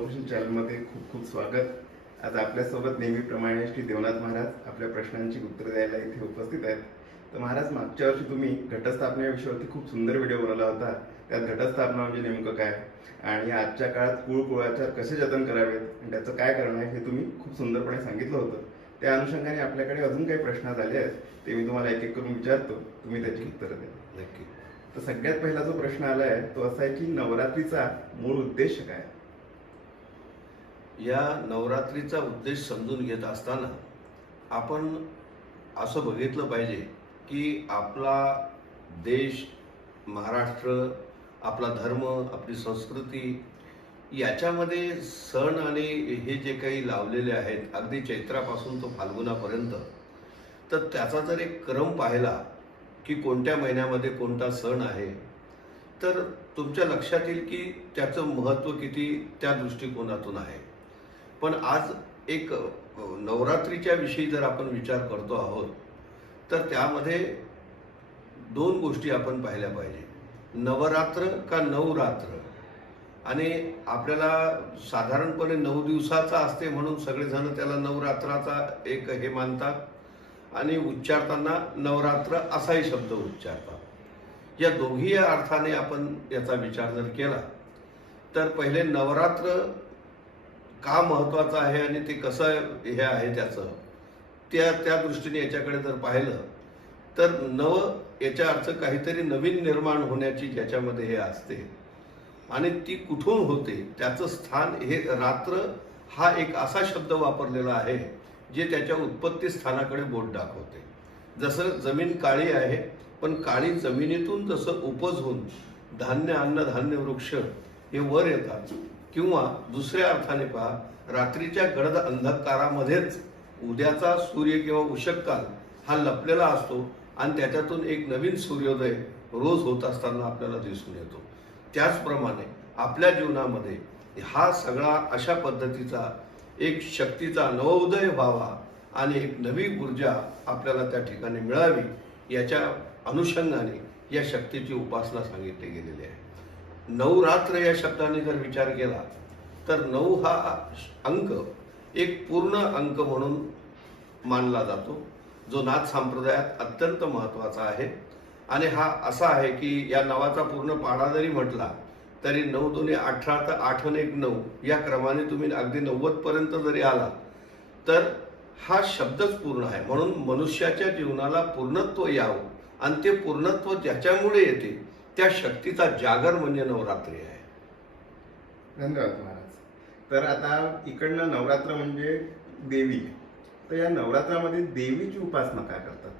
नवकृष्ण चॅनलमध्ये खूप खूप स्वागत. आज आपल्यासोबत नेहमीप्रमाणे श्री देवनाथ महाराज आपल्या प्रश्नांची उत्तरं द्यायला इथे उपस्थित आहेत. तर महाराज, मागच्या वर्षी तुम्ही घटस्थापने विषयावरती खूप सुंदर व्हिडिओ बनवला होता. त्यात घटस्थापना म्हणजे नेमकं काय आणि आजच्या काळात कुळाचार कसे जतन करावेत आणि त्याचं काय कारण आहे हे तुम्ही खूप सुंदरपणे सांगितलं होतं. त्या अनुषंगाने आपल्याकडे अजून काही प्रश्न झाले आहेत, ते मी तुम्हाला एक एक करून विचारतो, तुम्ही त्याची उत्तरं द्या. नक्की. तर सगळ्यात पहिला जो प्रश्न आला आहे तो असा आहे की नवरात्रीचा मूळ उद्देश काय? या नवरात्रीचा उद्देश समजून घेत असताना आपण असं बघितलं पाहिजे की आपला देश, महाराष्ट्र, आपला धर्म, आपली संस्कृती याच्यामध्ये सण आणि हे जे काही लावलेले आहेत अगदी चैत्रापासून तो फाल्गुनापर्यंत, तर त्याचा जर एक क्रम पाहिला की कोणत्या महिन्यामध्ये कोणता सण आहे, तर तुमच्या लक्षात येईल की त्याचं महत्त्व किती त्या दृष्टिकोनातून आहे. पण आज एक नवरात्रीच्या विषयी जर आपण विचार करतो आहोत, तर त्यामध्ये दोन गोष्टी आपण पाहिल्या पाहिजे. नवरात्र का नवरात्र. आणि आपल्याला साधारणपणे 9 दिवसाचा असते म्हणून सगळेजण त्याला नवरात्राचा एक हे मानतात आणि उच्चारताना नवरात्र असाही शब्द उच्चारतात. या दोघी अर्थाने आपण याचा विचार जर केला तर पहिले नवरात्र का महत्त्वाचं आहे आणि ते कसं हे आहे त्याचं त्या दृष्टीने याच्याकडे जर पाहिलं तर नव याचा अर्थ काहीतरी नवीन निर्माण होण्याची ज्याच्यामध्ये हे असते आणि ती कुठून होते त्याचं स्थान. हे रात्र हा एक असा शब्द वापरलेला आहे जे त्याच्या उत्पत्ती स्थानाकडे बोट दाखवते. जसं जमीन काळी आहे, पण काळी जमिनीतून जसं उपज होऊन धान्य, अन्नधान्य, वृक्ष हे वर येतात, किंवा दुसऱ्या अर्थाने पहा, रात्रीच्या गडद अंधकारामध्येच उद्याचा सूर्य किंवा उषक्काल हा लपलेला असतो आणि त्याच्यातून एक नवीन सूर्योदय रोज होत असताना आपल्याला दिसून येतो. त्याचप्रमाणे आपल्या जीवनामध्ये हा सगळा अशा पद्धतीचा एक शक्तीचा नवोदय व्हावा आणि एक नवी ऊर्जा आपल्याला त्या ठिकाणी मिळावी याच्या अनुषंगाने या शक्तीची उपासना सांगितली गेलेली आहे. नवरात्र या शब्दाने जर विचार केला तर 9 हा अंक एक पूर्ण अंक म्हणून मानला जातो, जो नाथ संप्रदायात अत्यंत महत्त्वाचा आहे. आणि हा असा आहे की या नावाचा पूर्ण पाढा जरी म्हटला तरी 9 दुने 18 तर 8 आणि 1 9 या क्रमाने तुम्ही अगदी 90 पर्यंत जरी आला तर हा शब्दच पूर्ण आहे. म्हणून मनुष्याच्या जीवनाला पूर्णत्व यावं आणि ते पूर्णत्व ज्याच्यामुळे येते त्या शक्तीचा जागर म्हणजे नवरात्री आहे. धन्यवाद महाराज. तर आता इकडनं नवरात्र म्हणजे देवी, तर या नवरात्रामध्ये देवीची उपासना काय करतात?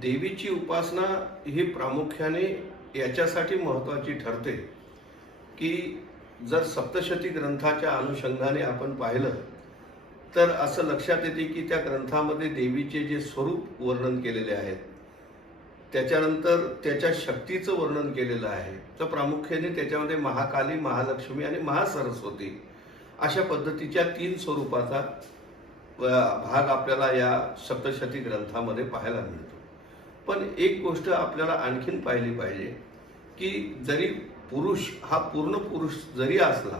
देवीची उपासना ही प्रामुख्याने याच्यासाठी महत्त्वाची ठरते की जर सप्तशती ग्रंथाच्या अनुषंगाने आपण पाहिलं तर असं लक्षात येते की त्या ग्रंथामध्ये देवीचे जे स्वरूप वर्णन केलेले आहेत, त्याच्यानंतर त्याच्या शक्तीचं वर्णन केलेलं आहे. तर प्रामुख्याने त्याच्यामध्ये महाकाली, महालक्ष्मी आणि महासरस्वती अशा पद्धतीच्या 3 स्वरूपाचा भाग आपल्याला या सप्तशती ग्रंथामध्ये पाहायला मिळतो. पण एक गोष्ट आपल्याला आणखीन पाहिली पाहिजे की जरी पुरुष हा पूर्ण पुरुष जरी असला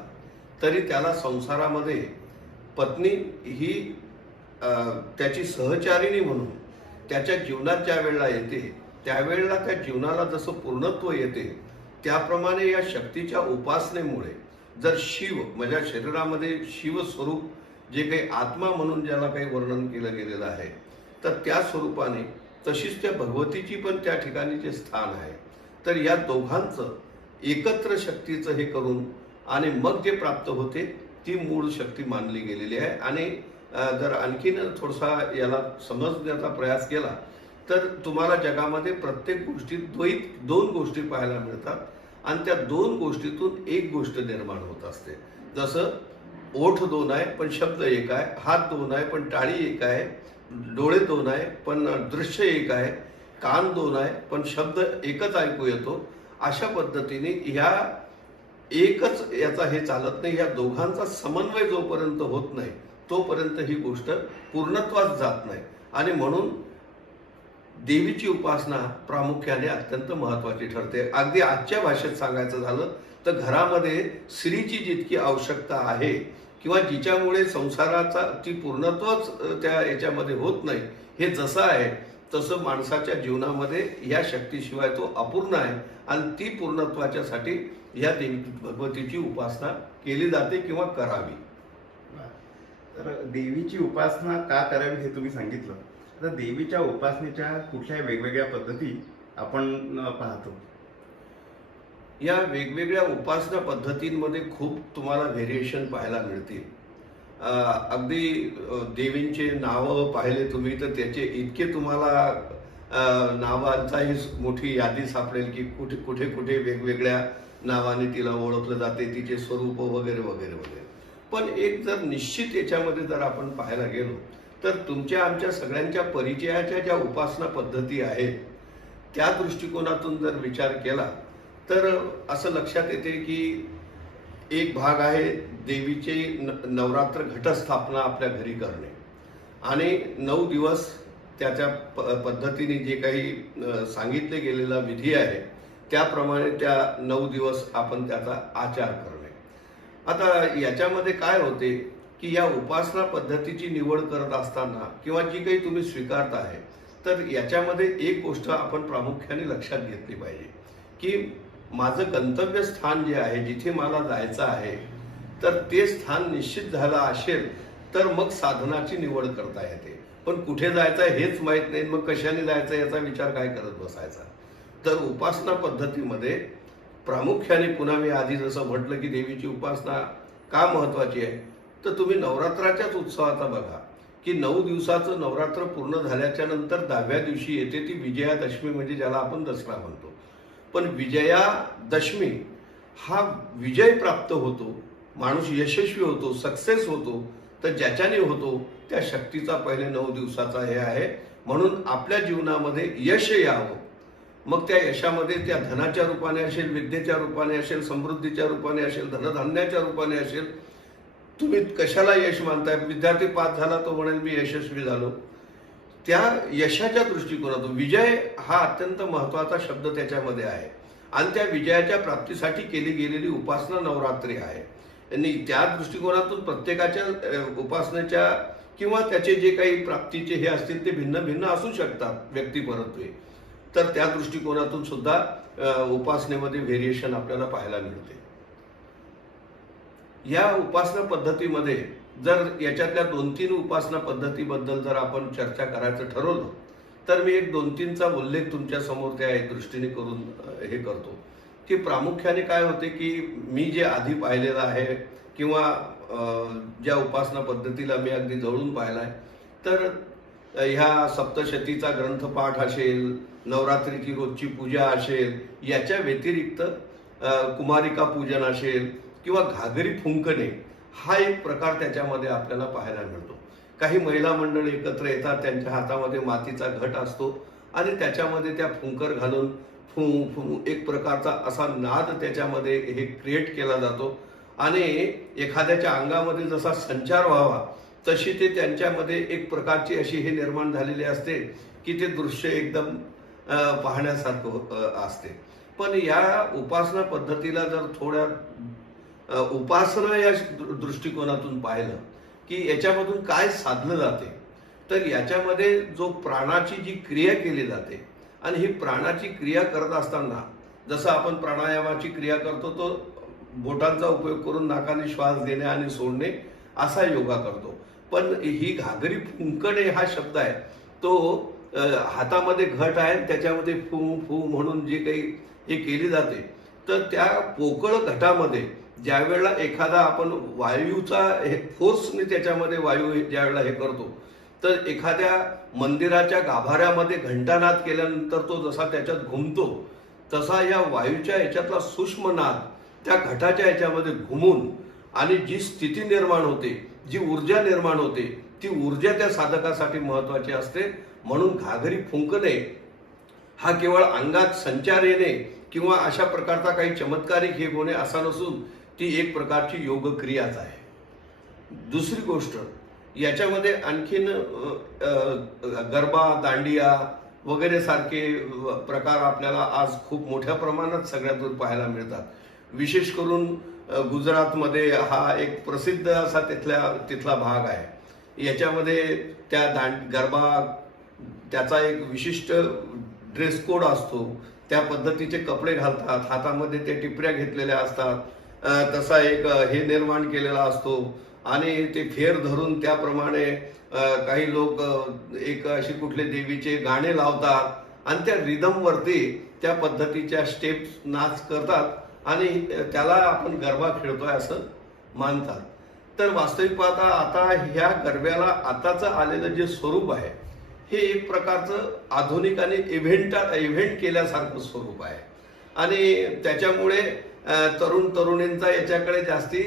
तरी त्याला संसारामध्ये पत्नी ही त्याची सहचारिणी म्हणून त्याच्या जीवनात ज्या वेळेला येते त्यावेळेला त्या जीवनाला जसं पूर्णत्व येते त्याप्रमाणे या शक्तीच्या उपासनेमुळे जर शिव म्हणजे शरीरामध्ये शिवस्वरूप जे काही आत्मा म्हणून ज्याला काही वर्णन केलं गेलेलं आहे, तर त्या स्वरूपाने तशीच त्या भगवतीची पण त्या ठिकाणी जे स्थान आहे. तर या दोघांचं एकत्र शक्तीचं हे करून आणि मग जे प्राप्त होते ती मूळ शक्ती मानली गेलेली आहे. आणि जर आणखीन थोडासा याला समजण्याचा प्रयास केला तर तुम्हाला जगामध्ये प्रत्येक गोष्टीत 2 गोष्टी पाहायला मिळतात आणि त्या 2 गोष्टीतून एक गोष्ट निर्माण होत असते. जसं ओठ 2 आहे पण शब्द एक आहे, हात 2 आहे पण टाळी एक आहे, डोळे 2 आहे पण दृश्य एक आहे, कान 2 आहे पण शब्द एकच ऐकू येतो. अशा पद्धतीने ह्या एकच याचा हे चालत नाही. या दोघांचा समन्वय जोपर्यंत होत नाही तोपर्यंत ही गोष्ट पूर्णत्वास जात नाही. आणि म्हणून देवीची उपासना प्रामुख्याने अत्यंत महत्त्वाची ठरते. अगदी आजच्या भाषेत सांगायचं झालं तर घरामध्ये स्त्रीची जितकी आवश्यकता आहे किंवा जिच्यामुळे संसाराचा ती पूर्णत्वच त्या याच्यामध्ये होत नाही, हे जसं आहे तसं माणसाच्या जीवनामध्ये या शक्तीशिवाय तो अपूर्ण आहे आणि ती पूर्णत्वाच्यासाठी या देवी भगवतीची उपासना केली जाते किंवा करावी. तर देवीची उपासना का करावी हे तुम्ही सांगितलं. आता देवीच्या उपासनेच्या कुठल्या वेगवेगळ्या पद्धती आपण पाहतो. या वेगवेगळ्या उपासना पद्धतींमध्ये खूप तुम्हाला व्हेरिएशन पाहायला मिळतील. अगदी देवींचे नावं पाहिले तुम्ही तर त्याचे इतके तुम्हाला नावांचाही मोठी यादी सापडेल की कुठे कुठे कुठे वेगवेगळ्या नावाने तिला ओळखलं जाते, तिचे स्वरूप वगैरे वगैरे वगैरे. पण एक जर निश्चित याच्यामध्ये जर आपण पाहायला गेलो तर तुमच्या आमच्या सगळ्यांच्या परिचयाच्या ज्या उपासना पद्धती आहेत त्या दृष्टिकोनातून जर विचार केला तर असं लक्षात येते की एक भाग आहे देवीचे नवरात्र घटस्थापना आपल्या घरी करणे आणि 9 दिवस त्याच्या पद्धतीने जे काही सांगितले गेलेला विधी आहे त्याप्रमाणे त्या 9 दिवस आपण त्याचा आचार करणे. आता याच्यामध्ये काय होते की या उपासना पद्धतीची निवड करत असताना किंवा जी काही तुम्ही स्वीकारता आहे तर याच्यामध्ये एक गोष्ट आपण प्रामुख्याने लक्षात घेतली पाहिजे की माझं गंतव्य स्थान जे आहे, जिथे मला जायचं आहे, तर ते स्थान निश्चित झालं असेल तर मग साधनाची निवड करता येते. पण कुठे जायचं आहे हेच माहीत नाही, मग कशाने जायचं याचा विचार काय करत बसायचा. तर उपासना पद्धतीमध्ये प्रामुख्याने पुन्हा मी आधी जसं म्हटलं की देवीची उपासना का महत्वाची आहे, तर तुम्ही नवरात्राच्याच उत्सवाचा बघा की 9 दिवसाचं नवरात्र पूर्ण झाल्याच्या नंतर 10व्या दिवशी येते ती विजयादशमी, म्हणजे ज्याला आपण दसरा म्हणतो. पण विजयादशमी हा विजय प्राप्त होतो, माणूस यशस्वी होतो, सक्सेस होतो, तर ज्याच्याने होतो त्या शक्तीचा पहिले 9 दिवसाचा हे आहे. म्हणून आपल्या जीवनामध्ये यश यावं, मग त्या यशामध्ये त्या धनाच्या रूपाने असेल, विद्येच्या रूपाने असेल, समृद्धीच्या रूपाने असेल, धनधान्याच्या रूपाने असेल. तुम्ही कशाला यश मानताय? विद्यार्थी पास झाला तो म्हणेल मी यशस्वी झालो. त्या यशाच्या दृष्टिकोनातून विजय हा अत्यंत महत्वाचा शब्द त्याच्यामध्ये आहे आणि त्या विजयाच्या प्राप्तीसाठी केली गेलेली उपासना नवरात्री आहे. आणि त्या दृष्टिकोनातून प्रत्येकाच्या उपासनेच्या किंवा त्याचे जे काही प्राप्तीचे हे असतील ते भिन्न भिन्न असू शकतात व्यक्तिपरत्वे. तर त्या दृष्टिकोनातून सुद्धा उपासनेमध्ये व्हेरिएशन आपल्याला पाहायला मिळते. या उपासना पद्धतीमध्ये जर याच्यातल्या 2-3 उपासना पद्धतीबद्दल जर आपण चर्चा करायचं ठरवलं तर मी एक 2-3चा उल्लेख तुमच्या समोर त्या दृष्टीने करून हे करतो की प्रामुख्याने काय होते की मी जे आधी पाहिलेलं आहे किंवा ज्या उपासना पद्धतीला मी अगदी जवळून पाहिलाय, तर ह्या सप्तशतीचा ग्रंथपाठ असेल, नवरात्रीची रोजची पूजा असेल, याच्या व्यतिरिक्त कुमारिका पूजन असेल किंवा घागरी फुंकणे हा एक प्रकार त्याच्यामध्ये आपल्याला पाहायला मिळतो. काही महिला मंडळ एकत्र येतात, त्यांच्या हातामध्ये मातीचा घट असतो आणि त्याच्यामध्ये त्या फुंकर घालून फू फू एक प्रकारचा असा नाद त्याच्यामध्ये हे क्रिएट केला जातो आणि एखाद्याच्या अंगामध्ये जसा संचार व्हावा तशी ते त्यांच्यामध्ये एक प्रकारची अशी हे निर्माण झालेली असते की ते दृश्य एकदम पाहण्यासारखं असते. पण या उपासना पद्धतीला जर थोड्या उपासना या दृष्टिकोनातून पाहिलं की याच्यामधून काय साधलं जाते, तर याच्यामध्ये जो प्राणाची जी क्रिया केली जाते आणि ही प्राणाची क्रिया करत असताना जसं आपण प्राणायामाची क्रिया करतो तो बोटांचा उपयोग करून नाकाने श्वास देणे आणि सोडणे असा योगा करतो. पण ही घागरी फुंकणे हा शब्द आहे तो हातामध्ये घट आहे, त्याच्यामध्ये फू फू म्हणून जे काही हे केली जाते, तर त्या पोकळ घटामध्ये ज्या वेळेला एखादा आपण वायूचा हे फोर्सने त्याच्यामध्ये वायू ज्या वेळेला हे करतो, तर एखाद्या मंदिराच्या गाभाऱ्यामध्ये घंटानाद केल्यानंतर तो जसा त्याच्यात घुमतो तसा या वायूच्या याच्यातला सूक्ष्म नाद त्या घटाच्या याच्यामध्ये घुमून आणि जी स्थिती निर्माण होते, जी ऊर्जा निर्माण होते, ती ऊर्जा त्या साधकासाठी महत्वाची असते. म्हणून घागरी फुंकणे हा केवळ अंगात संचार येणे किंवा अशा प्रकारचा काही चमत्कारिक हे होणे असा नसून ती एक प्रकारची योगक्रियाच आहे. दुसरी गोष्ट याच्यामध्ये आणखीन गरबा, दांडिया वगैरे सारखे प्रकार आपल्याला आज खूप मोठ्या प्रमाणात सगळ्यात दूर पाहायला मिळतात. विशेष करून गुजरातमध्ये हा एक प्रसिद्ध असा तिथला भाग आहे. याच्यामध्ये त्या गरबा त्याचा एक विशिष्ट ड्रेस कोड असतो, त्या पद्धतीचे कपडे घालतात, हातामध्ये ते टिपऱ्या घेतलेल्या असतात, तसा एक हे निर्माण केलेला असतो आणि ते फेर धरून त्याप्रमाणे काही लोक एक अशी कुठले देवीचे गाणे लावतात आणि त्या रिदमवरती त्या पद्धतीच्या स्टेप्स नाच करतात आणि त्याला आपण गरबा खेळतोय असं मानतात. तर वास्तविक पाहता आता ह्या गरब्याला आताचं आलेलं जे स्वरूप आहे हे एक प्रकारचं आधुनिक आणि इव्हेंट केल्यासारखं स्वरूप आहे आणि त्याच्यामुळे तरुणींचा याच्याकडे जास्ती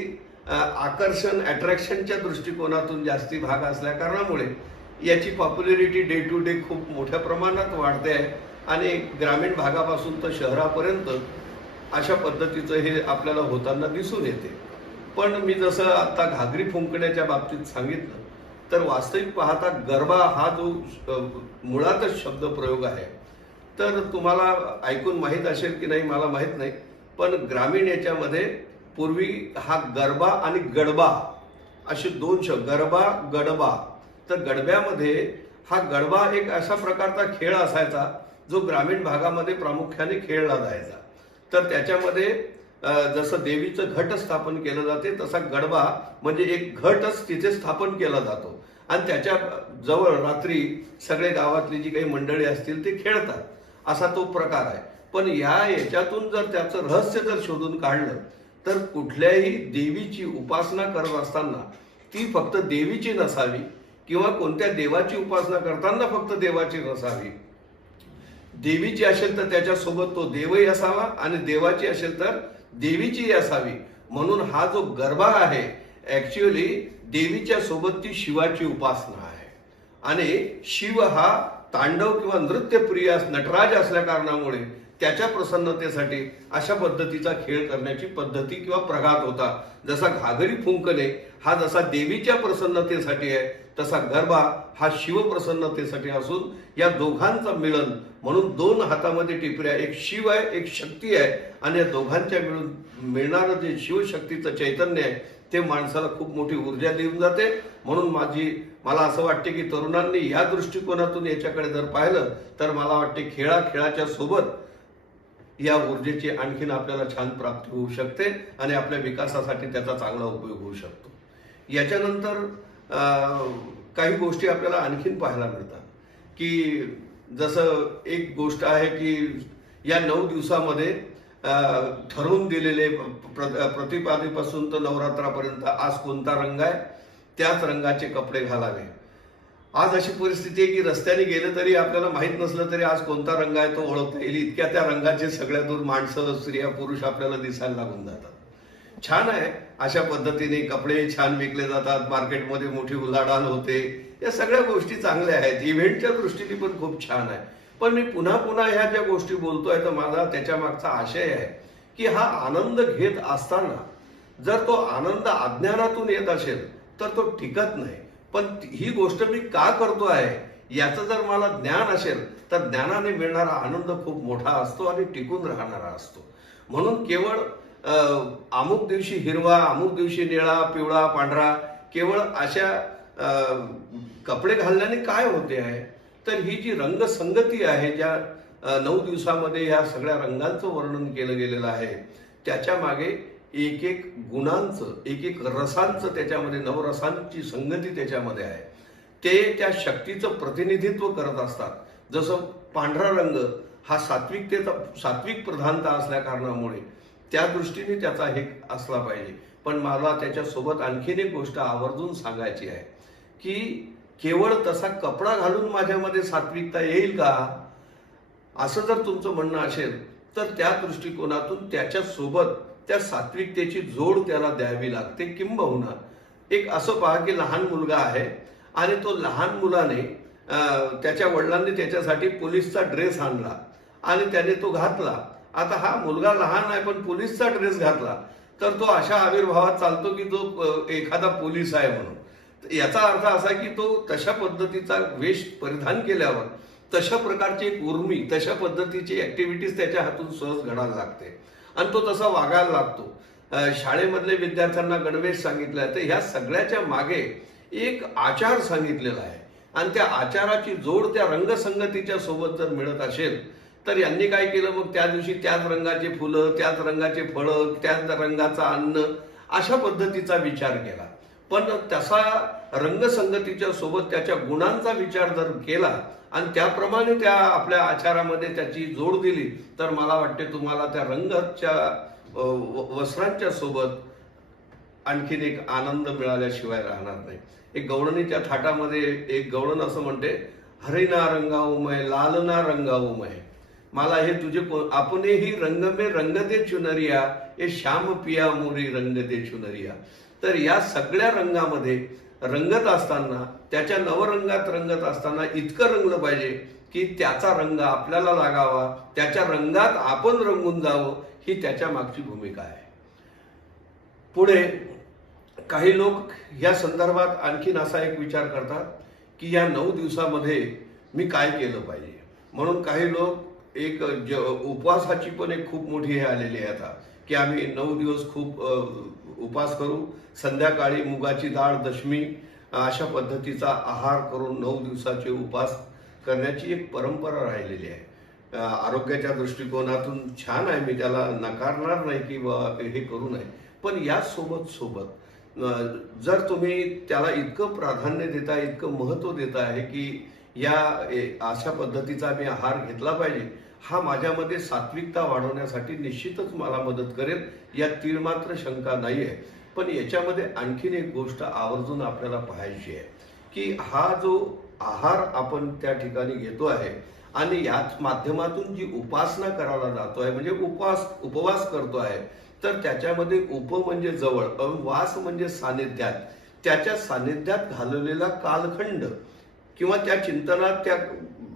आकर्षण अट्रॅक्शनच्या दृष्टिकोनातून जास्ती भाग असल्या कारणामुळे याची पॉप्युलरिटी डे टू डे खूप मोठ्या प्रमाणात वाढते आहे आणि ग्रामीण भागापासून तर शहरापर्यंत अशा पद्धतीचं हे आपल्याला होताना दिसून येते. पण मी जसं आता घागरी फुंकण्याच्या बाबतीत सांगितलं तर वास्तविक पाहता गरबा हा जो मुळातच शब्दप्रयोग आहे तर तुम्हाला ऐकून माहीत असेल की नाही मला माहीत नाही, पण ग्रामीण याच्यामध्ये पूर्वी हा गरबा आणि गडबा असे दोन शब्द, गरबा गडबा, तर गडब्यामध्ये हा गडबा एक अशा प्रकारचा खेळ असायचा जो ग्रामीण भागामध्ये प्रामुख्याने खेळला जायचा. तर त्याच्यामध्ये जसं देवीचं घट स्थापन केलं जाते तसा गडबा म्हणजे एक घटच तिथे स्थापन केला जातो आणि त्याच्या जवळ रात्री सगळे गावातली जी काही मंडळी असतील ते खेळतात, असा तो प्रकार आहे. पण याच्यातून जर त्याचं रहस्य जर शोधून काढलं तर कुठल्याही देवीची उपासना करत असताना ती फक्त देवीची नसावी किंवा कोणत्या देवाची उपासना करताना फक्त देवाची नसावी. देवीची असेल तर त्याच्यासोबत तो देवही असावा आणि देवाची असेल तर देवीची असावी. म्हणून हा जो गरबा आहे ऍक्च्युअली देवीच्या सोबत ती शिवाची उपासना आहे आणि शिव हा तांडव किंवा नृत्यप्रिय नटराज असल्या कारणामुळे त्याच्या प्रसन्नतेसाठी अशा पद्धतीचा खेळ करण्याची पद्धती किंवा प्रघात होता. जसा घागरी फुंकणे हा जसा देवीच्या प्रसन्नतेसाठी आहे तसा गरबा हा शिव प्रसन्नतेसाठी असून या दोघांचं मिलन म्हणून दोन हातामध्ये टिपऱ्या, एक शिव आहे एक शक्ती आहे आणि या दोघांच्या मिळून मिळणारं जे शिवशक्तीचं चैतन्य आहे ते माणसाला खूप मोठी ऊर्जा देऊन जाते. म्हणून मला असं वाटते की तरुणांनी या दृष्टिकोनातून याच्याकडे जर पाहिलं तर मला वाटते खेळाच्या सोबत या ऊर्जेची आणखीन आपल्याला छान प्राप्ती होऊ शकते आणि आपल्या विकासासाठी त्याचा चांगला उपयोग होऊ शकतो. याच्यानंतर काही गोष्टी आपल्याला आणखीन पाहायला मिळतात की जसं एक गोष्ट आहे की या 9 दिवसामध्ये ठरवून दिलेले प्रतिपादीपासून तर नवरात्रापर्यंत आज कोणता रंग आहे त्याच रंगाचे कपडे घालावे. आज अशी परिस्थिती आहे की रस्त्याने गेलं तरी आपल्याला माहित नसलं तरी आज कोणता रंग आहे तो ओळखता येईल इतक्या त्या रंगाचे सगळ्या दूर माणसं स्त्रिया पुरुष आपल्याला दिसायला लागून जातात. छान आहे, अशा पद्धतीने कपडे छान विकले जातात, मार्केटमध्ये मोठी उलाढाल होते, या सगळ्या गोष्टी चांगल्या आहेत, इव्हेंटच्या दृष्टीने पण खूप छान आहे. पण मी पुन्हा ह्या ज्या गोष्टी बोलतोय तर माझा त्याच्या मागचा आशय आहे की हा आनंद घेत असताना जर तो आनंद अज्ञानातून येत असेल तर तो टिकत नाही. पण ही गोष्ट मी का करतो आहे याचं जर मला ज्ञान असेल तर ज्ञानाने मिळणारा आनंद खूप मोठा असतो आणि टिकून राहणारा असतो. म्हणून केवळ अमुक दिवशी हिरवा, अमुक दिवशी निळा, पिवळा, पांढरा केवळ अशा कपडे घालण्याने काय होते आहे तर ही जी रंगसंगती आहे ज्या 9 दिवसामध्ये या सगळ्या रंगांचं वर्णन केलं गेलेलं आहे त्याच्या मागे एक एक गुणांचं, एक एक रसांचं त्याच्यामध्ये, नवरसांची संगती त्याच्यामध्ये आहे. ते त्या शक्तीचं प्रतिनिधित्व करत असतात. जसं पांढरा रंग हा सात्विक प्रधानता असल्या कारणामुळे त्या दृष्टीने त्याचा हे असला पाहिजे. पण मला त्याच्यासोबत आणखीन एक गोष्ट आवर्जून सांगायची आहे की केवळ तसा कपडा घालून माझ्यामध्ये सात्विकता येईल का असं जर तुमचं म्हणणं असेल तर त्या दृष्टिकोनातून त्याच्यासोबत त्या सात्विकतेची जोड त्याला द्यावी लागते. किंबहुना एक असं पहा की लहान मुलगा आहे आणि तो लहान मुलाने त्याच्या वडिलांनी त्याच्यासाठी पोलिसचा ड्रेस आणला आणि त्याने तो घातला. आता हा मुलगा लहान आहे पण पोलिसचा ड्रेस घातला तर तो अशा आविर्भावात चालतो की तो एखादा पोलीस आहे म्हणून. याचा अर्थ असा की तो तशा पद्धतीचा वेश परिधान केल्यावर तशा प्रकारची एक उर्मी, तशा पद्धतीची ऍक्टिव्हिटीज त्याच्या हातून सहज घडायला लागते आणि तो तसा वागायला लागतो. शाळेमधले विद्यार्थ्यांना गणवेश सांगितला आहे, तर ह्या सगळ्याच्या मागे एक आचार सांगितलेला आहे आणि त्या आचाराची जोड त्या रंगसंगतीच्या सोबत जर मिळत असेल तर यांनी काय केलं, मग त्या दिवशी त्याच रंगाचे फुलं, त्याच रंगाचे फळं, त्याच रंगाचं अन्न, अशा पद्धतीचा विचार केला. पण तसा रंगसंगतीच्या सोबत त्याच्या गुणांचा विचार जर केला आणि त्याप्रमाणे त्या आपल्या आचारामध्ये त्याची जोड दिली तर मला वाटते तुम्हाला त्या रंगाच्या वस्त्रांच्या सोबत आणखीन एक आनंद मिळाल्याशिवाय राहणार नाही. एक गवळणीच्या थाटामध्ये एक गवळण असं म्हणते, हरिना रंगाऊमय लालना रंगाऊमय, मला हे तुझे आपणे ही रंग में रंग दे चुनरिया, हे श्याम पिया मोरी रंग दे चुनरिया. तर या सगळ्या रंगामध्ये रंगत असताना, त्याच्या नवरंगात रंगत असताना इतकं रंगलं पाहिजे की त्याचा रंग आपल्याला लागावा, त्याच्या रंगात आपण रंगून जावं, ही त्याच्या मागची भूमिका आहे. पुढे काही लोक या संदर्भात आणखीन असा एक विचार करतात की या 9 दिवसामध्ये मी काय केलं पाहिजे. म्हणून काही लोक एक उपवासाची पण एक खूप मोठी हे आलेली आहे आता की आम्ही 9 दिवस खूप उपवास करू, संध्याकाळी मुगाची डाळ दशमी अशा पद्धतीचा आहार करून 9 दिवसाचे उपवास करण्याची एक परंपरा राहिलेली आहे. आरोग्याच्या दृष्टिकोनातून छान आहे, मी त्याला नकारणार नाही की हे करू नये, पण या सोबत जर तुम्ही त्याला इतकं प्राधान्य देता, इतकं महत्त्व देता आहे की या अशा पद्धतीचा मी आहार घेतला पाहिजे, हा माझ्यामध्ये सात्विकता वाढवण्यासाठी निश्चितच मला मदत करेल, यात तीळ मात्र शंका नाही आहे. पण याच्यामध्ये आणखीन एक गोष्ट आवर्जून आपल्याला पाहायची आहे की हा जो आहार आपण त्या ठिकाणी घेतो आहे आणि याच माध्यमातून जी उपासना करायला जातो आहे, म्हणजे उपवास करतो आहे, तर त्याच्यामध्ये उप म्हणजे जवळ, वास म्हणजे सानिध्यात, त्याच्या सानिध्यात घालवलेला कालखंड किंवा त्या चिंतनात, त्या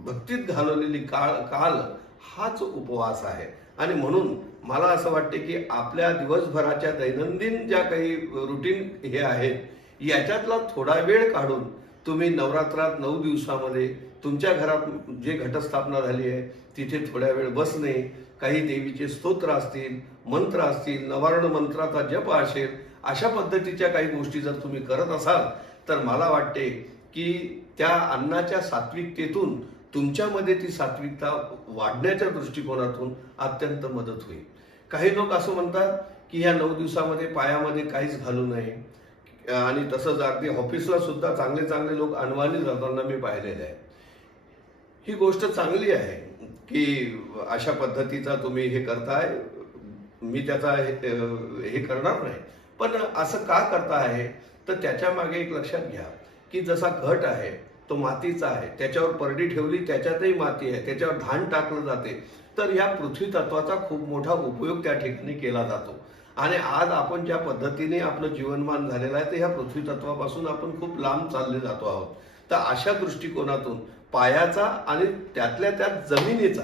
भक्तीत घालवलेली काल हाच उपवास आहे. आणि म्हणून मला असं वाटते की आपल्या दिवसभराच्या दैनंदिन ज्या काही रुटीन हे आहेत, याच्यातला थोडा वेळ काढून तुम्ही नवरात्रात 9 दिवसामध्ये तुमच्या घरात जे घटस्थापना झाली आहे तिथे थोड्या वेळ बसणे, काही देवीचे स्तोत्र असतील, मंत्र असतील, नवार्ण मंत्राचा जप असेल, अशा पद्धतीच्या काही गोष्टी जर तुम्ही करत असाल तर मला वाटते की त्या अन्नाच्या सात्विकतेतून तुमच्यामध्ये ती सात्विकता वाढण्याच्या दृष्टिकोनातून अत्यंत मदत होईल. काही लोक असं म्हणतात की ह्या 9 दिवसामध्ये पायामध्ये काहीच घालू नये, आणि तसंच अगदी ऑफिसला सुद्धा चांगले लोक अनवाणी जाताना मी पाहिलेले आहे. ही गोष्ट चांगली आहे की अशा पद्धतीचा तुम्ही हे करताय, मी त्याचा हे करणार नाही. पण असं का करता आहे तर त्याच्या मागे एक लक्षात घ्या की जसा घट आहे तो मातीचा आहे, त्याच्यावर परडी ठेवली त्याच्यातही माती आहे, त्याच्यावर धान टाकलं जाते, तर ह्या पृथ्वी तत्वाचा खूप मोठा उपयोग त्या ठिकाणी केला जातो. आणि आज आपण ज्या पद्धतीने आपलं जीवनमान झालेलं आहे तर ह्या पृथ्वी तत्वापासून आपण खूप लांब चालले जातो आहोत. तर अशा दृष्टिकोनातून पायाचा आणि त्यातल्या त्यात जमिनीचा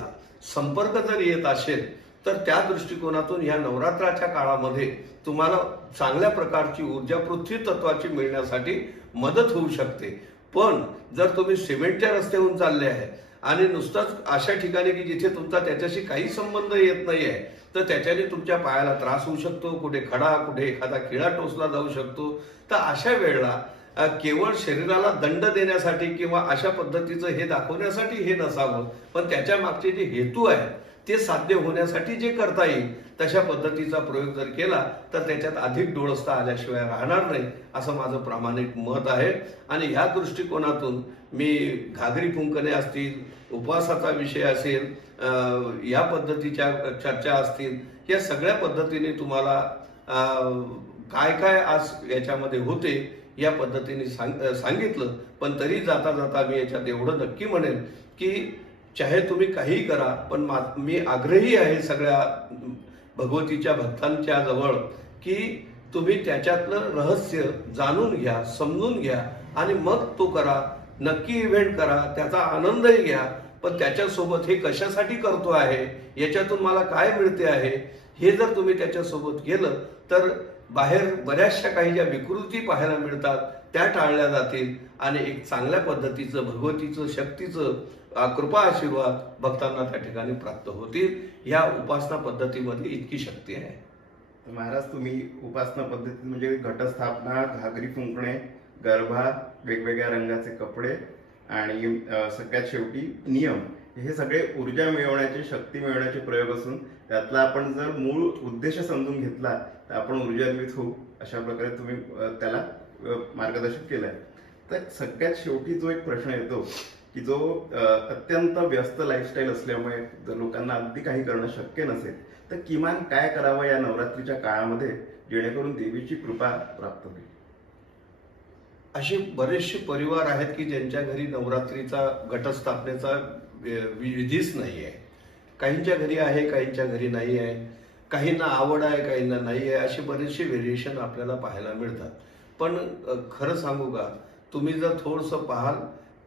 संपर्क जर येत असेल तर त्या दृष्टिकोनातून ह्या नवरात्राच्या काळामध्ये तुम्हाला चांगल्या प्रकारची ऊर्जा पृथ्वी तत्वाची मिळण्यासाठी मदत होऊ शकते. पण जर तुम्ही सिमेंटच्या रस्त्यावरून चालले आहे आणि नुसतंच अशा ठिकाणी की जिथे तुमचा त्याच्याशी काही संबंध येत नाही आहे तर त्याच्याने तुमच्या पायाला त्रास होऊ शकतो, कुठे खडा, कुठे एखादा किडा टोचला जाऊ शकतो. तर अशा वेळेला केवळ शरीराला दंड देण्यासाठी किंवा अशा पद्धतीचं हे दाखवण्यासाठी हे नसावं, पण त्याच्या मागचे जे हेतू आहे ते साध्य होण्यासाठी जे करता येईल तशा पद्धतीचा प्रयोग जर केला तर त्याच्यात अधिक डोळसता आल्याशिवाय राहणार नाही, असं माझं प्रामाणिक मत आहे. आणि ह्या दृष्टिकोनातून मी घागरी फुंकणे असतील, उपवासाचा विषय असेल, या पद्धतीच्या चर्चा असतील, या सगळ्या पद्धतीने तुम्हाला काय आज याच्यामध्ये होते या पद्धतीने सांगितलं. पण तरी जाता जाता मी याच्यात एवढं नक्की म्हणेन की चाहे तुम्ही काहीही करा, पण मी आग्रही आहे सगळ्या भगवतीच्या भक्तांच्या जवळ की तुम्ही त्याच्यातलं रहस्य जाणून घ्या, समजून घ्या आणि मग तो करा. नक्की इव्हेंट करा, त्याचा आनंदही घ्या, पण त्याच्यासोबत हे कशासाठी करतो आहे, याच्यातून मला काय मिळते आहे, हे जर तुम्ही त्याच्यासोबत गेलं तर बाहेर बऱ्याचशा काही ज्या विकृती पाहायला मिळतात त्या टाळल्या जातील आणि एक चांगल्या पद्धतीचं भगवतीचं शक्तीचं कृपा आशीर्वाद भक्तांना त्या ठिकाणी प्राप्त होतील. या उपासना पद्धतीमध्ये इतकी शक्ती आहे. तर महाराज तुम्ही उपासना पद्धती म्हणजे घटस्थापना, घागरी फुंकणे, गरबा, वेगवेगळ्या रंगाचे कपडे आणि सगळ्यात शेवटी नियम, हे सगळे ऊर्जा मिळवण्याचे, शक्ती मिळवण्याचे प्रयोग असून त्यातला आपण जर मूळ उद्देश समजून घेतला तर आपण ऊर्जान्वित होऊ, अशा प्रकारे तुम्ही त्याला मार्गदर्शन केलंय. तर सगळ्यात शेवटी जो एक प्रश्न येतो की जो अत्यंत व्यस्त लाईफस्टाईल असल्यामुळे जर लोकांना अगदी काही करणं शक्य नसेल तर किमान काय करावं या नवरात्रीच्या काळामध्ये जेणेकरून देवीची कृपा प्राप्त होईल? असे बरेचसे परिवार आहेत की ज्यांच्या घरी नवरात्रीचा घटस्थापनेचा विधीच नाही आहे. काहींच्या घरी आहे, काहींच्या घरी नाही आहे. काहींना आवड आहे, काहींना नाही आहे. असे बरेचसे व्हेरिएशन आपल्याला पाहायला मिळतात. पण खरं सांगू का, तुम्ही जर थोडंसं पाहाल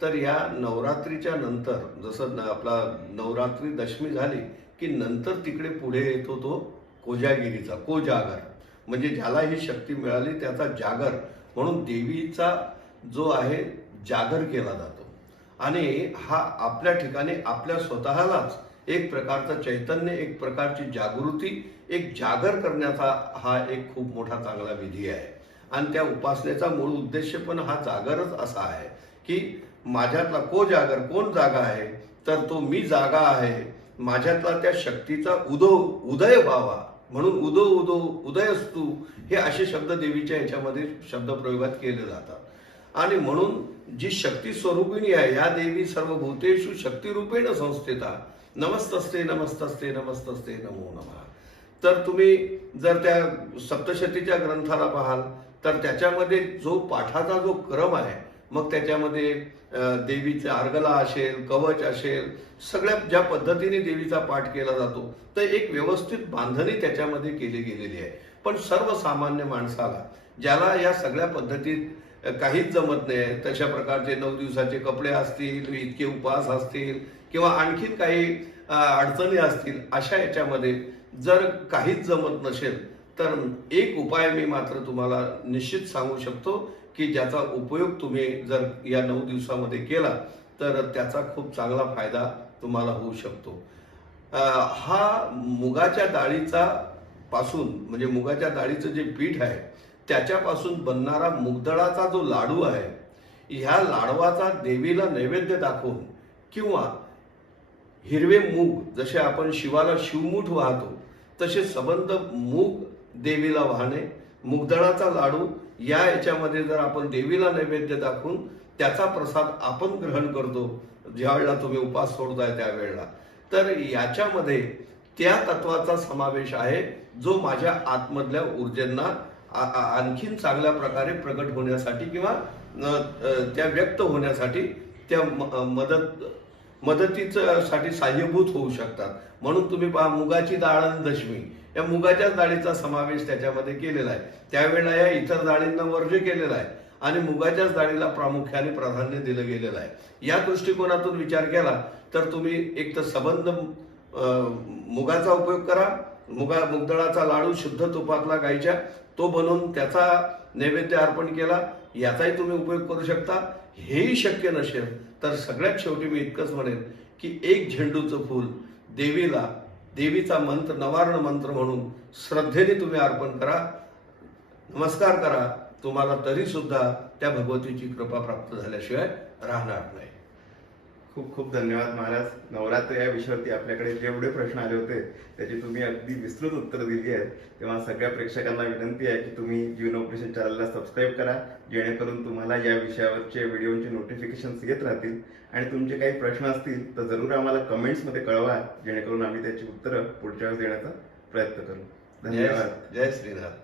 तर या नवरात्रीच्या नंतर जसं आपला नवरात्री दशमी झाली की नंतर तिकडे पुढे येतो तो कोजागिरीचा, कोजागर, म्हणजे ज्याला ही शक्ती मिळाली त्याचा जागर म्हणून देवीचा जो आहे जागर केला जातो. आणि हा आपल्या ठिकाणी आपल्या स्वतःलाच एक प्रकारचं चैतन्य, एक प्रकारची जागृती, एक जागर करण्याचा हा एक खूप मोठा चांगला विधी आहे. आणि त्या उपासनेचा मूळ उद्देश पण हा जागरच असा आहे की माझ्यातला जागर, कोण जागा आहे, तर तो मी जागा आहे. माझ्यातला त्या शक्तीचा उदय व्हावा म्हणून उदयस्तु हे असे शब्द देवीच्या ह्याच्यामध्ये शब्दप्रयोगात केले जातात. आणि म्हणून जी शक्ती स्वरूपिणी आहे, या देवी सर्वभूतेषु शक्तिरूपेण संस्थिता, नमस्तस्ते नमस्तस्ते नमस्तस्ते नमो नमः. तर तुम्ही जर त्या सप्तशतीच्या ग्रंथाला पाहाल तर त्याच्यामध्ये जो पाठाचा जो क्रम आहे, मग त्याच्यामध्ये देवीचा अर्गला असेल, कवच असेल, सगळ्या ज्या पद्धतीने देवीचा पाठ केला जातो तर एक व्यवस्थित बांधणी त्याच्यामध्ये केली गेलेली आहे. पण सर्वसामान्य माणसाला ज्याला या सगळ्या पद्धतीत काहीच जमत नाही, तशा प्रकारचे 9 दिवसाचे कपडे असतील, इतके उपवास असतील किंवा आणखीन काही अडचणी असतील, अशा याच्यामध्ये जर काहीच जमत नसेल तर एक उपाय मी मात्र तुम्हाला निश्चित सांगू शकतो की ज्याचा उपयोग तुम्ही जर या 9 दिवसामध्ये केला तर त्याचा खूप चांगला फायदा तुम्हाला होऊ शकतो. हा मुगाच्या डाळीचा पासून, म्हणजे मुगाच्या डाळीचं जे पीठ आहे त्याच्यापासून बनणारा मुगदळाचा जो लाडू आहे, ह्या लाडवाचा देवीला नैवेद्य दाखवून किंवा हिरवे मूग, जसे आपण शिवाला शिवमूठ वाहतो तसे सबंध मूग देवीला वाहणे, मुगदळाचा लाडू या याच्यामध्ये जर आपण देवीला नैवेद्य दाखवून त्याचा प्रसाद आपण ग्रहण करतो ज्यावेळेला तुम्ही उपास सोडताय त्यावेळेला, तर याच्यामध्ये त्या तत्वाचा समावेश आहे जो माझ्या आतमधल्या ऊर्जेंना आणखीन चांगल्या प्रकारे प्रगट होण्यासाठी किंवा त्या व्यक्त होण्यासाठी त्या मदतीसाठी साह्यभूत होऊ शकतात. म्हणून तुम्ही पहा, मुगाची डाळ आणि दशमी या मुगाच्याच डाळीचा समावेश त्याच्यामध्ये केलेला आहे. त्यावेळेला या इतर डाळींना वर्ज्य केलेला आहे आणि मुगाच्याच डाळीला प्रामुख्याने प्राधान्य दिलं गेलेलं आहे. या दृष्टिकोनातून विचार केला तर तुम्ही एक तर सबंध मुगाचा उपयोग करा, मुगदळाचा लाडू शुद्ध तुपातला गायच्या तो बनवून त्याचा नैवेद्य अर्पण केला, याचाही तुम्ही उपयोग करू शकता. हेही शक्य नसेल तर सगळ्यात शेवटी मी इतकंच म्हणेन की एक झेंडूचं फूल देवीला, देवीचा मंत्र, नवार्ण मंत्र म्हणून श्रद्धेने तुम्ही अर्पण करा, नमस्कार करा. तुम्हाला तरी सुद्धा त्या भगवतीची कृपा प्राप्त झाल्याशिवाय राहणार नाही. खूप खूप धन्यवाद महाराज. नवरात्र या विषयावरती आपल्याकडे जेवढे प्रश्न आले होते त्याची तुम्ही अगदी विस्तृत उत्तर दिली आहेत. तेव्हा सगळ्या प्रेक्षकांना विनंती आहे की तुम्ही जीवन ऑपरेशन चॅनलला सबस्क्राईब करा, जेणेकरून तुम्हाला या विषयावरचे व्हिडिओचे नोटिफिकेशन्स येत राहतील. आणि तुमचे काही प्रश्न असतील तर जरूर आम्हाला कमेंट्समध्ये कळवा, जेणेकरून आम्ही त्याची उत्तरं पुढच्या वेळेस देण्याचा प्रयत्न करू. धन्यवाद. जय श्रीनाथ.